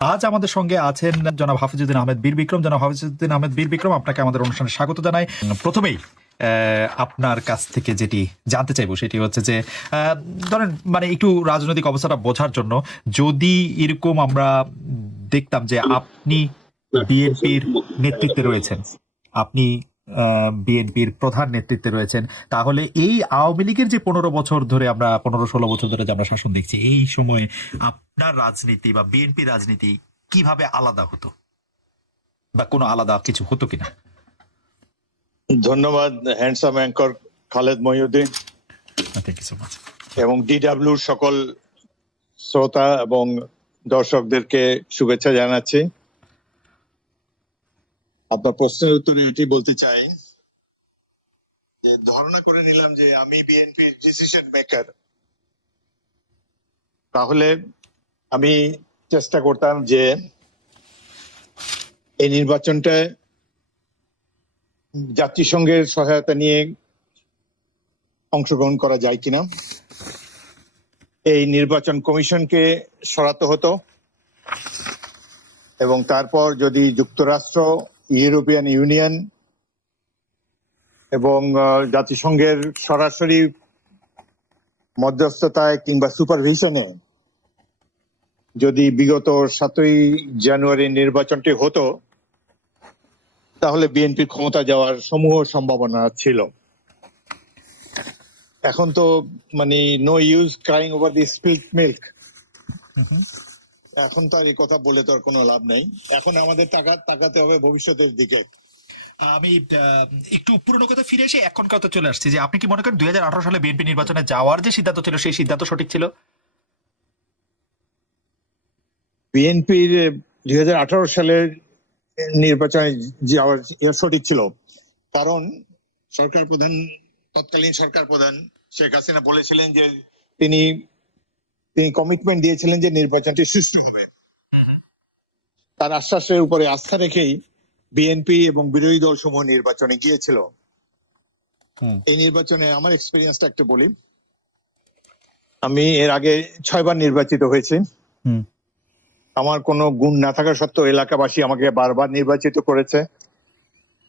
আজ আমাদের সঙ্গে আছেন জনাব হাফিজউদ্দিন আহমেদ বীর বিক্রম। জনাব হাফিজউদ্দিন আহমেদ বীর বিক্রম, আপনাকে আমাদের অনুষ্ঠানে স্বাগত জানাই। প্রথমেই আপনার কাছ থেকে যেটি জানতে চাইবো সেটি হচ্ছে যে ধরেন মানে একটু রাজনৈতিক অবস্থাটা বোঝার জন্য, যদি এরকম আমরা দেখতাম যে আপনি বিএনপির নেতৃত্বে রয়েছেন, আপনি বিএনপির প্রধান নেতৃত্বে রয়েছেন, তাহলে এই আওয়ামী লীগের যে 15 বছর ধরে আমরা 15-16 বছর ধরে যে আমরা শাসন দেখছি, এই সময়ে আপনার রাজনীতি বা বিএনপি রাজনীতি কিভাবে আলাদা হতো বা কোনো আলাদা কিছু হতো কিনা? ধন্যবাদ handsome anchor Khaled Mohiuddin thank you so much. এবং ডিডব্লিউর সকল শ্রোতা এবং দর্শকদেরকে শুভেচ্ছা জানাচ্ছি। আপনার প্রশ্নের উত্তরে এটি বলতে চাই যে ধারণা করে নিলাম যে আমি বিএনপির ডিসিশন মেকার, তাহলে আমি চেষ্টা করতাম যে এই নির্বাচনটা জাতিসংঘের সহায়তা নিয়ে অংশগ্রহণ করা যায় কিনা, এই নির্বাচন কমিশনকে সরাতে হতো এবং তারপর যদি যুক্তরাষ্ট্র, ইউরোপিয়ান ইউনিয়ন এবং জাতিসংঘের সরাসরি মধ্যস্থতায় কিংবা সুপারভিশনে যদি বিগত 7ই জানুয়ারি নির্বাচনটি হতো, তাহলে বিএনপির ক্ষমতা যাওয়ার সমূহ সম্ভাবনা ছিল। এখন তো মানে no use crying over the spilled milk, এখন তো আর এই কথা বলে তো আর কোনো লাভ নেই। এখন আমাদের তাকাতে হবে ভবিষ্যতের দিকে। আমি একটু পুরনো কথা ফিরে এসে এখন কথা চলে আসছি যে আপনি কি মনে করেন 2018 সালে বিএনপি নির্বাচনে যাওয়ার যে সিদ্ধান্ত ছিল সেই সিদ্ধান্ত সঠিক ছিল? বিএনপির 2018 সালের নির্বাচনে যাওয়ার সঠিক ছিল, কারণ তৎকালীন সরকার প্রধান শেখ হাসিনা বলেছিলেন যে তিনি কমিটমেন্ট দিয়েছিলেন যে নির্বাচনটি সুষ্ঠু হবে। তার আশ্বাসের উপরে আস্থা রেখেই বিএনপি এবং বিরোধী দল সমূহ নির্বাচনে গিয়েছিল। এই নির্বাচনে আমার এক্সপিরিয়েন্সটা একটু বলি। আমি এর আগে 6 বার নির্বাচিত হয়েছি। আমার কোনো গুণ না থাকা সত্ত্বেও এলাকাবাসী আমাকে বারবার নির্বাচিত করেছে।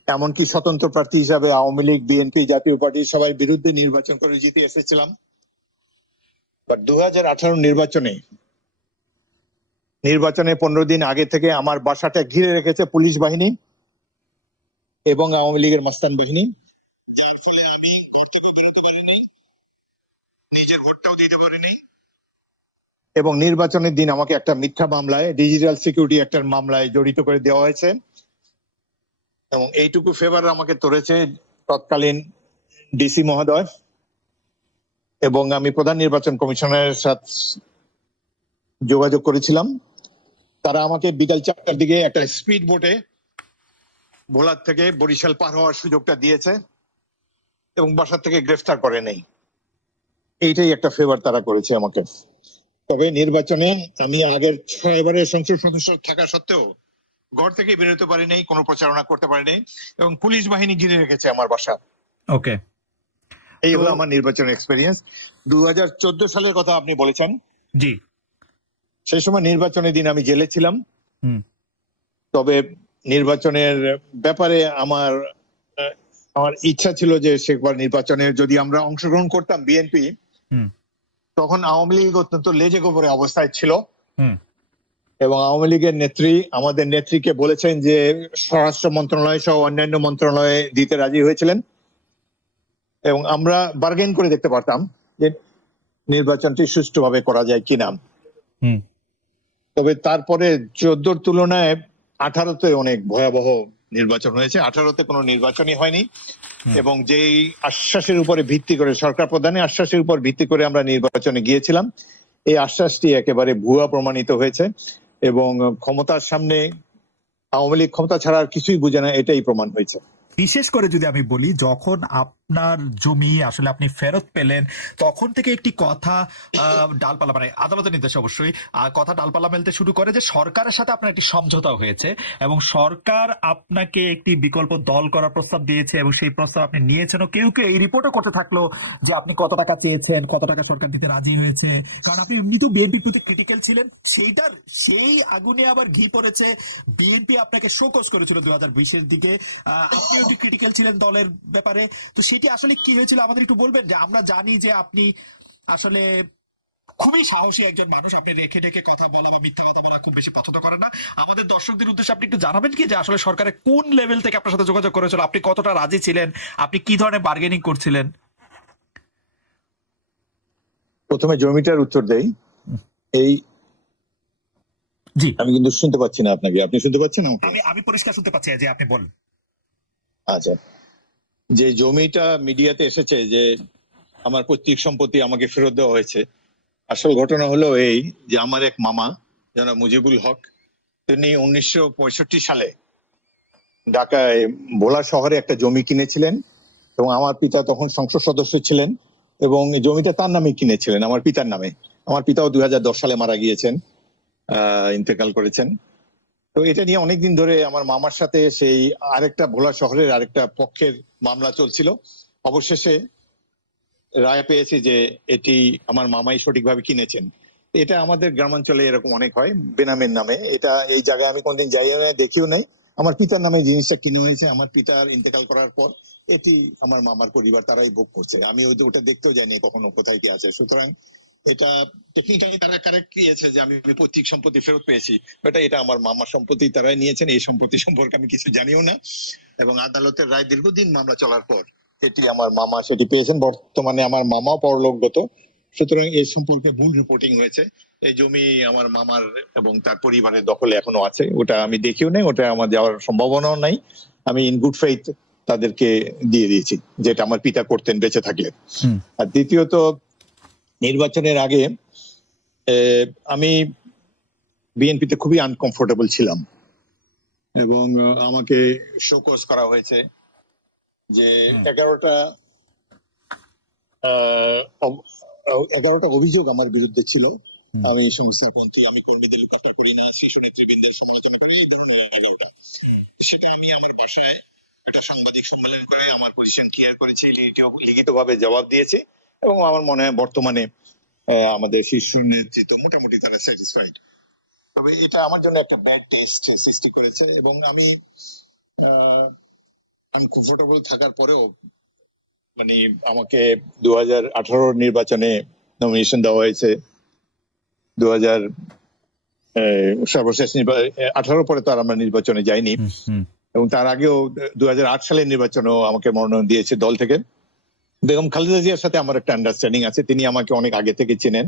এমনকি স্বতন্ত্র প্রার্থী হিসাবে আওয়ামী লীগ, বিএনপি, জাতীয় পার্টি সবাই বিরুদ্ধে নির্বাচন করে জিতে এসেছিলাম। বাট 2018 নির্বাচনে 15 দিন আগে থেকে আমার বাসাটা ঘিরে রেখেছে পুলিশ বাহিনী এবং আওয়ামী লীগের মাস্তান বাহিনী। আমি ঘর থেকে বেরোতে পারিনি, নিজের ভোটটাও দিতে পারিনি। এবং নির্বাচনের দিন আমাকে একটা মিথ্যা মামলায়, ডিজিটাল সিকিউরিটি একটা মামলায় জড়িত করে দেওয়া হয়েছে এবং এইটুকু ফেভার আমাকে করেছে তৎকালীন ডিসি মহোদয়। এবং আমি প্রধান নির্বাচন কমিশনের সাথে যোগাযোগ করেছিলাম। তারা আমাকে বিকাল 4টার দিকে একটা স্পিড বোটে ভোলার থেকে বরিশাল পার হওয়ার সুযোগটা দিয়েছে এবং বাসা থেকে গ্রেফতার করে নেই। এইটাই একটা ফেভার তারা করেছে আমাকে। তবে নির্বাচনে আমি আগের 6 বারের সংসদ সদস্য থাকা সত্ত্বেও ঘর থেকে বেরোতে পারি নাই, কোনো প্রচারণা করতে পারি নাই এবং পুলিশ বাহিনী ঘিরে রেখেছে আমার বাসা। ওকে, এই হলো আমার নির্বাচন এক্সপেরিয়েন্স। 2014 সালের কথা আপনি বলেছেন। জি, সেই সময় নির্বাচনের দিন আমি জেলে ছিলাম। তবে নির্বাচনের ব্যাপারে আমার ইচ্ছা ছিল যে সেবার নির্বাচনে যদি আমরা অংশগ্রহণ করতাম বিএনপি, তখন আওয়ামী লীগ অত্যন্ত লেজে গোবরে অবস্থায় ছিল এবং আওয়ামী লীগের আমাদের নেত্রীকে বলেছেন যে স্বরাষ্ট্র মন্ত্রণালয় সহ অন্যান্য মন্ত্রণালয়ে দিতে রাজি হয়েছিলেন এবং আমরা বার্গেন করে দেখতে পারতাম যে নির্বাচনটি সুষ্ঠুভাবে করা যায় কিনা। তবে তারপরে 14 তুলনায় 18তে অনেক ভয়াবহ নির্বাচন হয়েছে। 18তে কোনো নির্বাচনই হয়নি এবং যেই আশ্বাসের উপরে ভিত্তি করে, সরকার প্রধানের আশ্বাসের উপর ভিত্তি করে আমরা নির্বাচনে গিয়েছিলাম, এই আশ্বাসটি একেবারে ভুয়া প্রমাণিত হয়েছে এবং ক্ষমতার সামনে আওয়ামী লীগ ক্ষমতা ছাড়া আর কিছুই বুঝে না, এটাই প্রমাণ হয়েছে। বিশেষ করে যদি আমি বলি, যখন আপনার জমি আসলে আপনি ফেরত পেলেন, তখন থেকে একটি কথা ডালপালা, মানে আদালতের নির্দেশ অবশ্যই, কথা ডালপালা মেলতে শুরু করে যে সরকারের সাথে আপনার একটি সমঝোতা হয়েছে এবং সরকার আপনাকে একটি বিকল্প দল করার প্রস্তাব দিয়েছে এবং সেই প্রস্তাব আপনি নিয়েছেন। ও কেউ কেউ এই রিপোর্টও করতে থাকলো যে আপনি কত টাকা চেয়েছেন, কত টাকা সরকার দিতে রাজি হয়েছে, কারণ আপনি এমনি তো বিএনপির প্রতি ক্রিটিক্যাল ছিলেন। সেই আগুনে আবার ঘি পড়েছে, বিএনপি আপনাকে শোকজ করেছিল 2020-এর দিকে, আপনিও একটু ক্রিটিক্যাল ছিলেন দলের ব্যাপারে। তো সেটি আসলে কি হয়েছিল আমাদের একটু বলবেন? যে আমরা জানি যে আপনি আসলে খুবই সাহসী একজন মানুষ, আপনি রেখে রেখে কথা বলা বা মিথ্যা কথা বলা খুব বেশি পছন্দ করেন না। আমাদের দর্শকদের উদ্দেশ্যে আপনি একটু জানাবেন কি যে আসলে সরকারের কোন লেভেল থেকে আপনার সাথে যোগাযোগ করেছিল, আপনি কতটা রাজি ছিলেন, আপনি কি ধরনের বার্গেনিং করছিলেন? প্রথমে জমিটার উত্তর দেই। এই জি, আমি কিন্তু শুনতে পাচ্ছি না আপনাকে, আপনি শুনতে পাচ্ছেন আমাকে? আমি পরিষ্কার শুনতে পাচ্ছি, যে আপনি বলেন। আচ্ছা, যে জমিটা মিডিয়াতে এসেছে যে আমার পৈতৃক সম্পত্তি আমাকে ফেরত দেওয়া হয়েছে, আসল ঘটনা হলো এই যে আমার এক মামা জনাব মুজিবুল হক, তিনি 1965 সালে ঢাকায় ভোলা শহরে একটা জমি কিনেছিলেন এবং আমার পিতা তখন সংসদ সদস্য ছিলেন এবং এই জমিটা তার নামে কিনেছিলেন, আমার পিতার নামে। আমার পিতাও 2010 সালে মারা গিয়েছেন, ইন্তেকাল করেছেন। তো এটা নিয়ে অনেকদিন ধরে আমার মামার সাথে সেই আরেকটা ভোলা শহরের আরেকটা পক্ষের মামলা চলছিল। অবশেষে রায় পেয়েছে যে এটি আমার মামাই সঠিকভাবে কিনেছেন। এটা আমাদের গ্রামাঞ্চলে এরকম অনেক হয় বেনামের নামে। এটা এই জায়গায় আমি কোনদিন যাইও নাই, দেখিও নাই। আমার পিতার নামে জিনিসটা কিনে হয়েছে, আমার পিতার ইন্তেকাল করার পর এটি আমার মামার পরিবার তারাই ভোগ করছে। আমি ওটা দেখতেও যাইনি কখনো কোথায় কি আছে। সুতরাং এটা টেকনিক্যালি তারা কারেক্ট দিয়েছে যে আমি পৈতৃক সম্পত্তি ফেরত পেয়েছি, এটা আমার মামার সম্পত্তি, তারাই নিয়েছেন। এই সম্পত্তি সম্পর্কে আমি কিছু জানিও না এবং আদালতের রায় দীর্ঘদিন মামলা চলার পর এটি আমার মামা সেটি পেয়েছেন। বর্তমানে আমার মামাও পরলোকগত, সুতরাং এই সম্পর্কে ভুল রিপোর্টিং হয়েছে। এই জমি আমার মামার এবং তার পরিবারের দখলে এখনো আছে, ওটা আমি দেখিও নাই, ওটা আমার যাওয়ার সম্ভাবনাও নাই। আমি ইন গুড ফেইথ তাদেরকে দিয়ে দিয়েছি, যেটা আমার পিতা করতেন বেঁচে থাকলে। আর দ্বিতীয়ত, নির্বাচনের আগে আমি বিএনপিতে খুবই আনকমফোর্টেবল ছিলাম এবং আমাকে শোকজ করা হয়েছে যে 11টা অভিযোগ আমার বিরুদ্ধে ছিল। আমি সংস্থাপন্থী, আমি কর্মীদের লোকাচার করি না, শীর্ষ নেতৃবৃন্দের সমালোচনা করি, এই ধরনের 11টা। সেটা আমি আমার বাসায় একটা সাংবাদিক সম্মেলন করে আমার পজিশন ক্লিয়ার করেছি, লিখিতভাবে জবাব দিয়েছি এবং আমার মনে হয় বর্তমানে আমাদের শীর্ষ নেতৃত্ব মোটামুটি তারা স্যাটিসফাইড। তবে এটা আমার জন্য একটা ব্যাড টেস্ট সৃষ্টি করেছে এবং আমি আনকমফোর্টেবল থাকার পরেও মানে আমাকে 2018 নির্বাচনে নমিনেশন দেওয়া হয়েছে। 2000 সর্বশেষ 18 পরে তো আর আমরা নির্বাচনে যাইনি এবং তার আগেও 2008 সালের নির্বাচনেও আমাকে মনোনয়ন দিয়েছে দল থেকে। বেগম খালেদা জিয়ার সাথে আমার একটা আন্ডারস্ট্যান্ডিং আছে, তিনি আমাকে অনেক আগে থেকে চেনেন।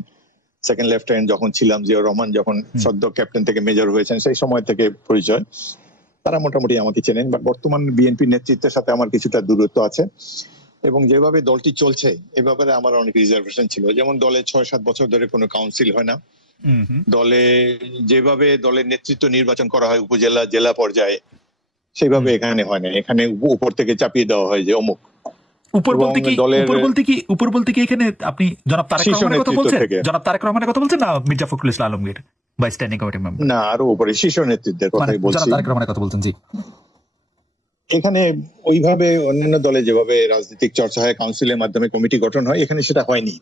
সেকেন্ড লেফটেন্যান্ট যখন ছিলাম, জিয়াউর রহমান যখন সদ্য ক্যাপ্টেন থেকে মেজর হয়েছেন, সেই সময় থেকে পরিচয়, তারা মোটামুটি আমাকে চেনেন। বা বর্তমান বিএনপি নেতৃত্বের সাথে আমার কিছুটা দূরত্ব আছে এবং যেভাবে দলটি চলছে এ ব্যাপারে আমার অনেক রিজার্ভেশন ছিল। যেমন দলে 6-7 বছর ধরে কোনো কাউন্সিল হয় না, দলে যেভাবে দলের নেতৃত্ব নির্বাচন করা হয় উপজেলা জেলা পর্যায়ে, সেইভাবে এখানে হয় না। এখানে উপর থেকে চাপিয়ে দেওয়া হয় যে অমুক। উপর বলতে কি এখানে আপনি জনাব তারেক রহমানের কথা বলছেন? জনাব তারেক রহমানের কথা বলছেন না মির্জা ফখরুল ইসলাম আলমগীর বা স্ট্যান্ডিং কমিটি মেম্বার? না, আরো উপরে শীর্ষ নেতৃত্বের কথাই বলছি। জনাব তারেক রহমানের কথা বলছেন, জি। এখানে ওইভাবে অন্যান্য দলে যেভাবে রাজনৈতিক চর্চা হয়, কাউন্সিলের মাধ্যমে কমিটি গঠন হয়, এখানে সেটা হয়নি।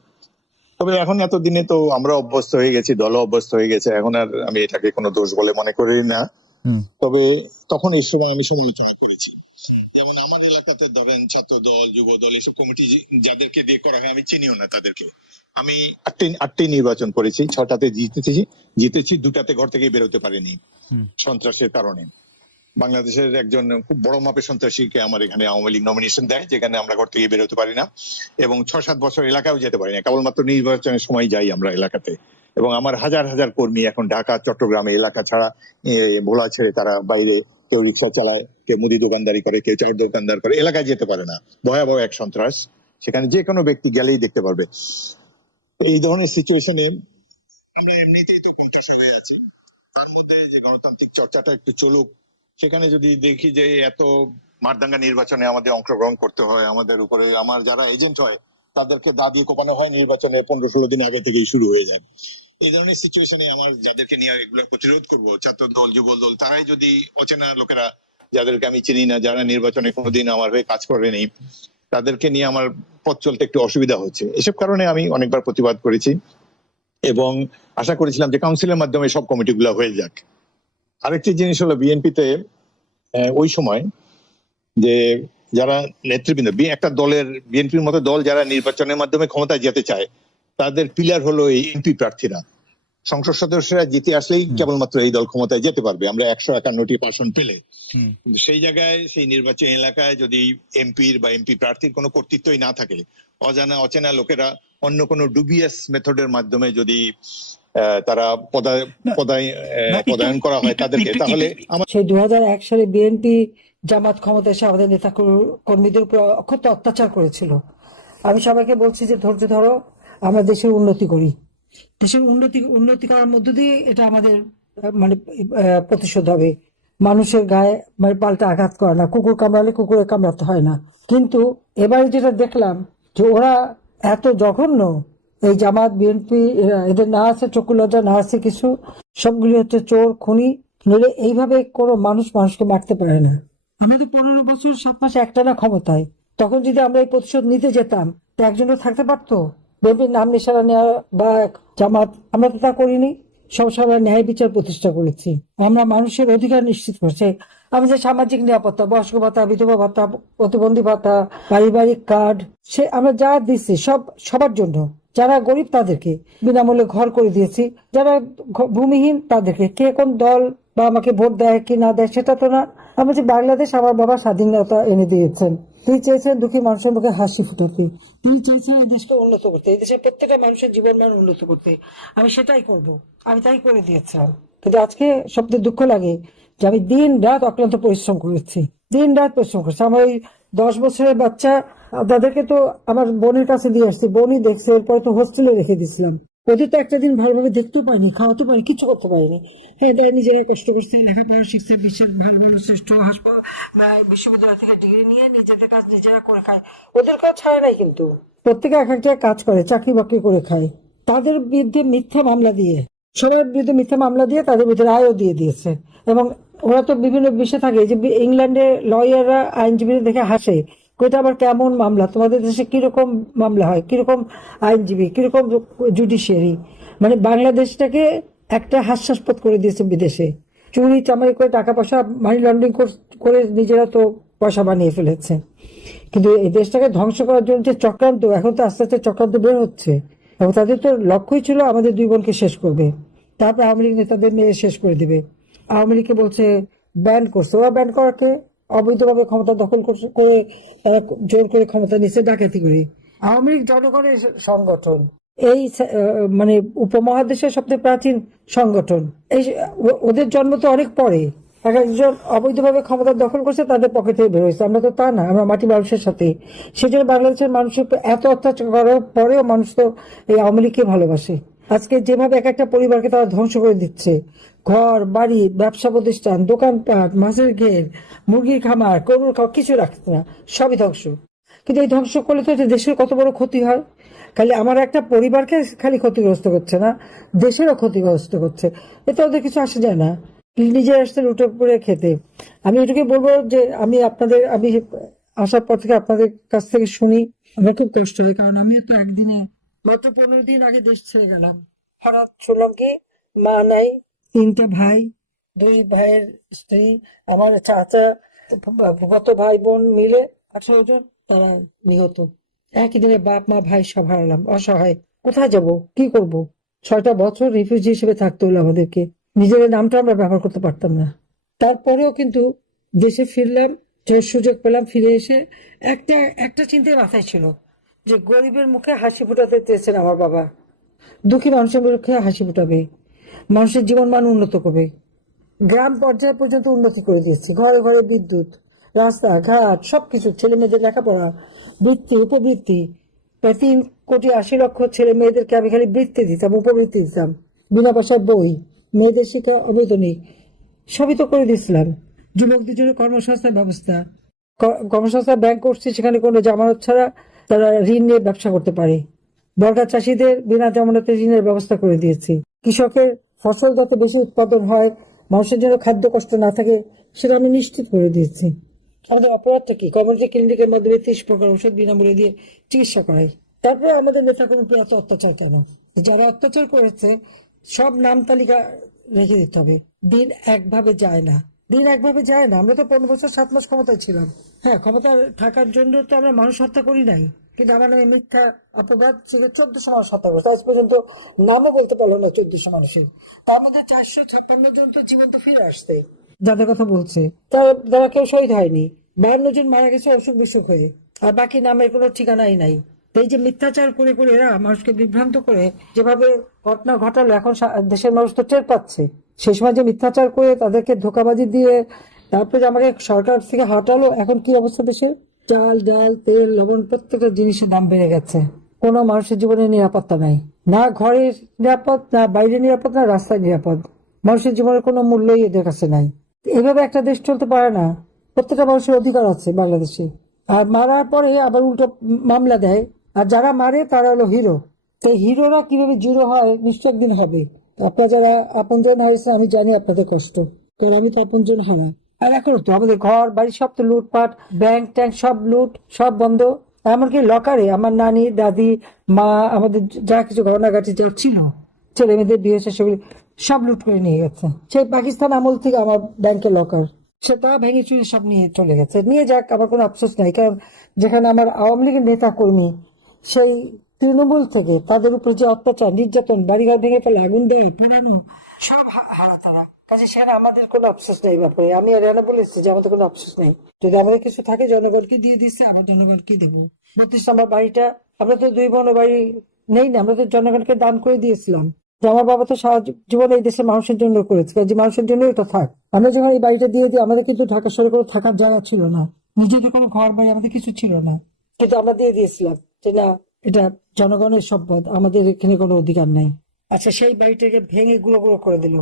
তবে এখন এতদিনে তো আমরা অভ্যস্ত হয়ে গেছি, দল অভ্যস্ত হয়ে গেছে, এখন আর আমি এটাকে কোনো দোষ বলে মনে করি না। তবে তখন এই সময় আমি সমালোচনা করেছি। যেমন আমার এলাকাতে ধরেন ছাত্র দল, যুব দল, এসব কমিটি যাদেরকে দিয়ে করা হয় আমি চিনিও না তাদেরকে। আমি 8টি নির্বাচন করেছি, 6টাতে জিতেছি, 2টাতে ঘর থেকে বেরোতে পারিনি সন্ত্রাসের কারণে। বাংলাদেশের একজন খুব বড় মাপের সন্ত্রাসীকে আমার এখানে আওয়ামী লীগ নমিনেশন দেয়, যেখানে আমরা ঘর থেকে বেরোতে পারি না এবং 6-7 বছর এলাকাও যেতে পারি না, কেবলমাত্র নির্বাচনের সময় যাই আমরা এলাকাতে। এবং আমার হাজার হাজার কর্মী এখন ঢাকা, চট্টগ্রামে, এলাকা ছাড়া ভোলা ছেড়ে তারা বাইরে, কেউ রিক্সা চালায়, কেউ মুদি দোকানদারি করে, কেউ চার দোকানদার করে, এলাকায় যেতে পারে না। ভয়াবহ এক সন্ত্রাস, সেখানে যে কোনো ব্যক্তি গেলেই দেখতে পারবে। এই ধরনের সিচুয়েশনে আমরা এমনিতেই তো কোণঠাসা হয়ে আছি, তার মধ্যে যে গণতান্ত্রিক চর্চাটা একটু চলুক, সেখানে যদি দেখি যে এত মারদাঙ্গা নির্বাচনে আমাদের অংশগ্রহণ করতে হয়, আমাদের উপরে আমার যারা এজেন্ট হয় তাদেরকে দা দিয়ে কোপানো হয়, নির্বাচনের 15-16 দিন আগে থেকেই শুরু হয়ে যায়। এই ধরনের সিচুয়েশনে আমার যাদেরকে নিয়ে এগুলো প্রতিরোধ করবো, ছাত্র দল, যুব দল, তারাই যদি অচেনা লোকেরা যাদেরকে আমি চিনি না, যারা নির্বাচনে কোনোদিন আমার হয়ে কাজ করেনি, তাদেরকে নিয়ে আমার পথ চলতে একটু অসুবিধা হচ্ছে। এসব কারণে আমি অনেকবার প্রতিবাদ করেছি এবং আশা করেছিলাম যে কাউন্সিলের মাধ্যমে সব কমিটিগুলো হয়ে যাক। আরেকটি জিনিস হলো বিএনপিতে ওই সময় যে যারা নেতৃবৃন্দ, একটা দলের, বিএনপির মতো দল যারা নির্বাচনের মাধ্যমে ক্ষমতায় যেতে চায়, তাদের পিলার হলো এই এমপি প্রার্থীরা। সংসদ সদস্যরা জিতে আসলেই কেবলমাত্র এই দল ক্ষমতায় যেতে পারবে, আমরা 151টি আসন পেলে। কিন্তু সেই জায়গায়, সেই নির্বাচনী এলাকায় যদি এমপির বা এমপি প্রার্থীর কোনো কর্তৃত্বই না থাকে, অচেনা লোকেরা অন্য কোনো ডুবিয়াস মেথডের মাধ্যমে যদি তারা পদায়ন করা হয় তাদেরকে, তাহলে সেই 2001 সালে বিএনপি জামাত ক্ষমতা এসে আমাদের নেতা কর্মীদের উপর অক্ষত অত্যাচার করেছিল। আমি সবাইকে বলছি যে ধৈর্য ধরো, আমরা দেশের উন্নতি করি। দেশের উন্নতি করার মধ্য দিয়ে এটা আমাদের মানে প্রতিশোধ হবে। মানুষের গায়ে মানে পাল্টা আঘাত করে না, কুকুর কামড়ালে কুকুরে কামড়াতে হয় না। কিন্তু এবারে যেটা দেখলাম যে ওরা এত জঘন্য, এই জামাত বিএনপি এদের না আছে চক্ষু লজ্জা, না আছে কিছু, সবগুলি হচ্ছে চোর খুনি। নইলে এইভাবে কোনো মানুষকে মারতে পারে না। আমাদের 15 বছর 7 মাস একটানা ক্ষমতায়, তখন যদি আমরা এই প্রতিশোধ নিতে যেতাম তো একজনও থাকতে পারতো? বিএনপির নাম নিশানা নেওয়া বা জামাত, আমরা তো তা করিনি। সবসময় ন্যায় বিচার প্রতিষ্ঠা করেছি, আমরা মানুষের অধিকার নিশ্চিত করছি। আমাদের সামাজিক নিরাপত্তা, বয়স্ক ভাতা, বিধবা ভাতা, প্রতিবন্ধী ভাতা, পারিবারিক কার্ড, সে আমরা যা দিচ্ছি সবার জন্য। যারা গরিব তাদেরকে বিনামূল্যে ঘর করে দিয়েছি, যারা ভূমিহীন তাদেরকে। কে কোন দল বা আমাকে ভোট দেয় কি না দেয় সেটা তো না। আমি যে বাংলাদেশ আমার বাবা স্বাধীনতা এনে দিয়েছেন, তিনি চেয়েছেন দুঃখী মানুষের মুখে হাসি ফুটাতে, তিনি চেয়েছেন এই দেশকে উন্নত করতে, এই দেশের প্রত্যেকটা মানুষের জীবন মান উন্নত করতে। আমি সেটাই করব, আমি তাই করে দিয়েছিলাম। কিন্তু আজকে সবচেয়ে দুঃখ লাগে যে আমি দিন রাত অক্লান্ত পরিশ্রম করেছি, দিন রাত পরিশ্রম করেছি। আমার ওই 10 বছরের বাচ্চা, তাদেরকে তো আমার বোনের কাছে দিয়ে আসছি, বোনই দেখছে, এরপরে তো হোস্টেলে রেখে দিয়েছিলাম। ওদের তো একটা দিন ভালোভাবে দেখতেও পাইনি, খাওয়াতে পারিনি, কিছু করতে পারিনি। এদের নিজেরা কষ্ট করছে, লেখাপড়া শিখছে, বিশ্বের ভালো ভালো শ্রেষ্ঠ বিশ্ববিদ্যালয় থেকে ডিগ্রি নিয়ে নিজেদের কাজ নিজেরা করে খায়। ওদের কাজ ছাড়ে নাই, কিন্তু প্রত্যেকে এক একটা কাজ করে, চাকরি বাকরি করে খায়। তাদের বিরুদ্ধে মিথ্যা মামলা দিয়ে, সবার বিরুদ্ধে মিথ্যা মামলা দিয়ে তাদের বিরুদ্ধে রায়ও দিয়ে দিয়েছে। এবং ওরা তো বিভিন্ন বিষয়ে থাকে, যে ইংল্যান্ডে লয়াররা আইনজীবীদের দেখে হাসে, ওইটা আবার কেমন মামলা, তোমাদের দেশে কিরকম মামলা হয়, কিরকম আইনজীবী, কিরকম জুডিশিয়ারি। মানে বাংলাদেশটাকে একটা হাস্যাস্পদ করে দিয়েছে বিদেশে। চুরি চামারি করে টাকা পয়সা মানি লন্ডারিং করে নিজেরা তো পয়সা বানিয়ে ফেলেছে। কিন্তু এই দেশটাকে ধ্বংস করার জন্য যে চক্রান্ত, এখন তো আস্তে আস্তে চক্রান্ত বের হচ্ছে। এবং তাদের তো লক্ষ্যই ছিল আমাদের 2 বোনকে শেষ করবে, তারপর আওয়ামী লীগ নেতাদের নিয়ে শেষ করে দিবে। আওয়ামী লীগকে বলছে ব্যান করছে, ওরা ব্যান করাকে অবৈধভাবে ক্ষমতা দখল করে তারা জোর করে ক্ষমতা নিচ্ছে, ডাকাতি করে। আওয়ামী লীগ জনগণের সংগঠন, এই মানে উপমহাদেশের সবচেয়ে প্রাচীন সংগঠন। এই ওদের জন্ম তো অনেক পরে, একজন অবৈধভাবে ক্ষমতা দখল করছে, তাদের পকেট থেকে বের হয়েছে। আমরা তো তা না, আমরা মাটি মানুষের সাথে। সেজন্য বাংলাদেশের মানুষের এত অত্যাচার করার পরেও মানুষ তো এই আওয়ামী লীগকে ভালোবাসে। আজকে যেভাবে এক একটা পরিবারকে তারা ধ্বংস করে দিচ্ছে, ঘর বাড়ি, ব্যবসা প্রতিষ্ঠান, দোকানপাট, মাছের ঘের, মুরগির খামার, গরুর খামার, কিছু রাখছে না, সবই ধ্বংস। কিন্তু এই ধ্বংস করলে তো দেশের কত বড় ক্ষতি হয়। খালি আমার একটা পরিবারকে খালি ক্ষতিগ্রস্ত করছে না, দেশেরও ক্ষতিগ্রস্ত করছে। এতে ওদের কিছু আসে যায় না, নিজের আসতে লুটে পড়ে খেতে। আমি এটুকুই বলবো যে আমি আসার পর থেকে আপনাদের কাছ থেকে শুনি, আমার খুব কষ্ট হয়। কারণ আমি তো একদিনে, গত 15 দিন আগে দেশ ছেড়ে গেলাম। হঠাৎ শুনলাম কি মা নাই, 3টা ভাই, 2 ভাইয়ের স্ত্রী, আমার চাচা, কত ভাই বোন মিলে 18 জন, তারা নিহত। একই দিনে বাপ মা ভাই সব হারালাম, অসহায়। কোথায় যাব, কি করব? 6টা বছর রিফিউজি হিসেবে থাকতে হলো আমাদেরকে, নিজের নামটা আমরা ব্যবহার করতে পারতাম না। তারপরেও কিন্তু দেশে ফিরলাম, যে সুযোগ পেলাম, ফিরে এসে একটা চিন্তাই মাথায় ছিল যে গরিবের মুখে হাসি ফোটাতে চেয়েছেন আমার বাবা, দুঃখী মানুষের মুখে হাসি ফোটাবে, মানুষের জীবন মান উন্নত করবে। গ্রাম পর্যায়ে পর্যন্ত উন্নতি করে দিয়েছি, ঘরে ঘরে বিদ্যুৎ, রাস্তা ঘাট, সবকিছু, ছেলে মেয়েদের লেখাপড়া, বৃত্তি, উপবৃত্তি। প্রায় 3,80,00,000 ছেলে মেয়েদেরকে আমি খালি বৃত্তি দিতাম, উপবৃত্তি দিতাম, বিনা পয়সার বই, মেয়েদের শিক্ষা অবৈতনিক, সবই তো করে দিয়েছিলাম। যুবকদের জন্য কর্মসংস্থান ব্যবস্থা, কর্মসংস্থা ব্যাংক করছে, সেখানে কোনো জামানত ছাড়া তারা ঋণ নিয়ে ব্যবসা করতে পারে। বর্গা চাষীদের বিনা জামানতে ঋণের ব্যবস্থা করে দিয়েছি। কৃষকের ফসল যত বেশি উৎপাদন হয়, মানুষের জন্য খাদ্য কষ্ট না থাকে, সেটা আমি নিশ্চিত করে দিয়েছি। আমাদের অপরাধটা কি? কমিউনিটি ক্লিনিকের মাধ্যমে 30 প্রকার ওষুধ বিনামূল্যে দিয়ে চিকিৎসা করাই। তারপরে আমাদের নেতাকর্মীর উপর এত অত্যাচার কেন? যারা অত্যাচার করেছে সব নাম তালিকা রেখে দিতে হবে। দিন একভাবে যায় না, আমরা তো 15 বছর 7 মাস ক্ষমতায় ছিলাম। হ্যাঁ, ক্ষমতা থাকার জন্য তো আমরা মানুষ হত্যা করি নাই, কিন্তু আমার নামে মিথ্যা অপবাদ ছিল। 1400 মানুষ হত্যা করেছে, আজ পর্যন্ত নামও বলতে পারলো না 1400 মানুষের। তার মধ্যে 456 জন তো জীবন্ত ফিরে আসছে। যাদের কথা বলছে তারা কেউ শহীদ হয়নি। 52 জন মারা গেছে অসুখ বিসুখ হয়ে, আর বাকি নামের কোনো ঠিকানাই নাই। তো এই যে মিথ্যাচার করে করে এরা মানুষকে বিভ্রান্ত করে যেভাবে ঘটনা ঘটালো, এখন দেশের মানুষ তো টের পাচ্ছে। সেই সময় যে মিথ্যাচার করে তাদেরকে ধোঁকাবাজি দিয়ে তারপরে যে আমাকে সরকার থেকে হটালো, এখন কি অবস্থা দেশের? চাল, ডাল, তেল, লবণ প্রত্যেকটা জিনিসের দাম বেড়ে গেছে। কোনো মানুষের জীবনে নিরাপত্তা নাই, না ঘরের নিরাপদ, না বাইরে নিরাপদ, না রাস্তায় নিরাপদ। মানুষের জীবনের কোনো মূল্যই এদের কাছে নাই। এভাবে একটা দেশ চলতে পারে না। প্রত্যেকটা মানুষের অধিকার আছে বাংলাদেশে। আর মারার পরে আবার উল্টো মামলা দেয়, আর যারা মারে তারা হলো হিরো। তো হিরোরা কিভাবে জিরো হয় নিশ্চয় একদিন হবে। আপনারা যারা আপনজন হারিয়েছেন, আমি জানি আপনাদের কষ্ট, কারণ আমি তো আপনজন হারা। আর এখনো তো আমাদের ঘর বাড়ি সব তো লুটপাট, ব্যাংক ট্যাঙ্ক সব লুট, সব বন্ধ। এমনকি লকারে আমার নানি, দাদি, মা, আমাদের যা কিছু গহনাগাটি যা ছিল, ছেলে মেয়েদের বিয়ে হয়েছে, সেগুলি সব লুট করে নিয়ে গেছে। সেই পাকিস্তান আমল থেকে আমার ব্যাংকের লকার সেটা ভেঙে চুরে সব নিয়ে চলে গেছে। নিয়ে যাক, আমার কোনো আফসোস নাই, কারণ যেখানে আমার আওয়ামী লীগের নেতা কর্মী সেই তৃণমূল থেকে তাদের উপর যে অত্যাচার, নির্যাতন, বাড়িঘর ভেঙে ফেলা, আগুন দেয়, পুরানো, সব তারা কাজে সেখানে আমাদের কোনো আফসোস নেই ব্যাপারে। আমি আর এরা বলেছি যে আমাদের কোনো আফসোস নেই। যদি আমাদের কিছু থাকে জনগণকে দিয়ে দিচ্ছে, আবার জনগণকে দেবো। 32 নম্বর বাড়িটা আমরা তো 2 বোনের বাড়ি নেই না, আমরা তো জনগণকে দান করে দিয়েছিলাম। যে আমার বাবা তো সারা জীবন এই দেশের মানুষের জন্য করেছে, যে মানুষের জন্য এটা থাক। আমরা যখন এই বাড়িটা দিয়ে দিই, আমাদের কিন্তু ঢাকা শহরে কোনো থাকার জায়গা ছিল না, নিজেদের কোনো ঘর বাড়ি আমাদের কিছু ছিল না, কিন্তু আমরা দিয়ে দিয়েছিলাম যে না, এটা জনগণের সম্পদ, আমাদের এখানে কোনো অধিকার নাই। আচ্ছা, সেই বাড়িটাকে ভেঙে গুঁড়ো গুঁড়ো করে দিল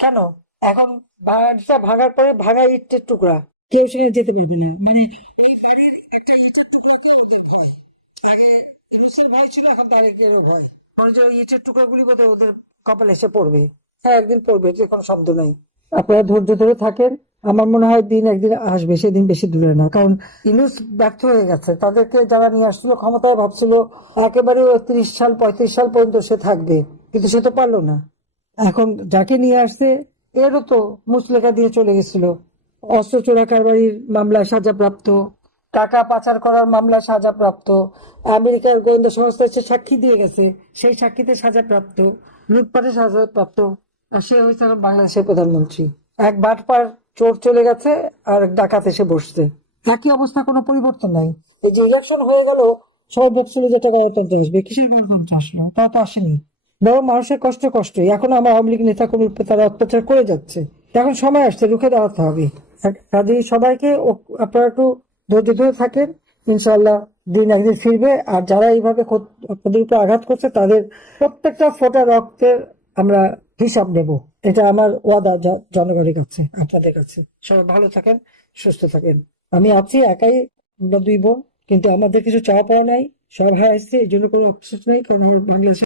কেন? এখন বাড়িটা ভাঙার পরে ভাঙা ইটের টুকরা, কেউ সেখানে যেতে পারবে না। মানে এই বাড়ির একটা ইটের টুকরাতেও ওদের ভয়। আগে মানুষের ভয় ছিল, এখন তাদেরও ভয়। মনে হয় ইটের টুকরাগুলি বোধহয় ওদের কপালে এসে পড়বে। হ্যাঁ, একদিন পড়বে, এতে কোনো শব্দ নাই। আপনারা ধৈর্য ধরে থাকেন, আমার মনে হয় দিন একদিন আসবে, সেদিন বেশি দূরে না। কারণ ইউনূস ব্যর্থ হয়ে গেছে। তাদেরকে যারা নিয়ে আসছিল ক্ষমতায়, ভাবছিল একেবারে 30 সাল 35 সাল পর্যন্ত সে থাকবে, কিন্তু সে তো পারলো না। এখন যাকে নিয়ে আসছে এরও তো মুচলেখা দিয়ে চলে গেছিল। অস্ত্র চোরা কারবারির মামলায় সাজাপ্রাপ্ত, টাকা পাচার করার মামলায় সাজাপ্রাপ্ত, আমেরিকার গোয়েন্দা সংস্থা এসে সাক্ষী দিয়ে গেছে, সেই সাক্ষীতে সাজাপ্রাপ্ত, লুটপাটে সাজাপ্রাপ্ত। আর সে হয়েছে এখন বাংলাদেশের প্রধানমন্ত্রী। এক বাটপার চোর চলে গেছে, আর এক ডাকাত এসে বসছে। একই অবস্থা, কোনো পরিবর্তন নাই। এই যে ইলেকশন হয়ে গেল, সবাই ভাবছিল যে টাকা গণতন্ত্র আসবে, কিসের গণতন্ত্র আসলো? তা তো আসেনি। বরং মানুষের কষ্টই। এখন আমার আওয়ামী লীগ নেতা কর্মীর উপর তারা অত্যাচার করে যাচ্ছে। এখন সময় আসছে, রুখে দাঁড়াতে হবে। কাজেই সবাইকে আপনারা একটু ধৈর্য ধরে থাকেন, ইনশাল্লাহ দিন একদিন ফিরবে। আর যারা এইভাবে আপনাদের উপর আঘাত করছে, তাদের প্রত্যেকটা ফোঁটা রক্তের আমরা হিসাব নেব। এটা আমার ওয়াদা জনগণের কাছে, আপনাদের কাছে। সবাই ভালো থাকেন, সুস্থ থাকেন। আমি আছি একাই, আমরা 2 বোন, কিন্তু আমাদের কিছু চাওয়া পাওয়া নাই, সব হারাইছে, এই জন্য কোনো অফসোস নেই, কারণ আমার বাংলাদেশে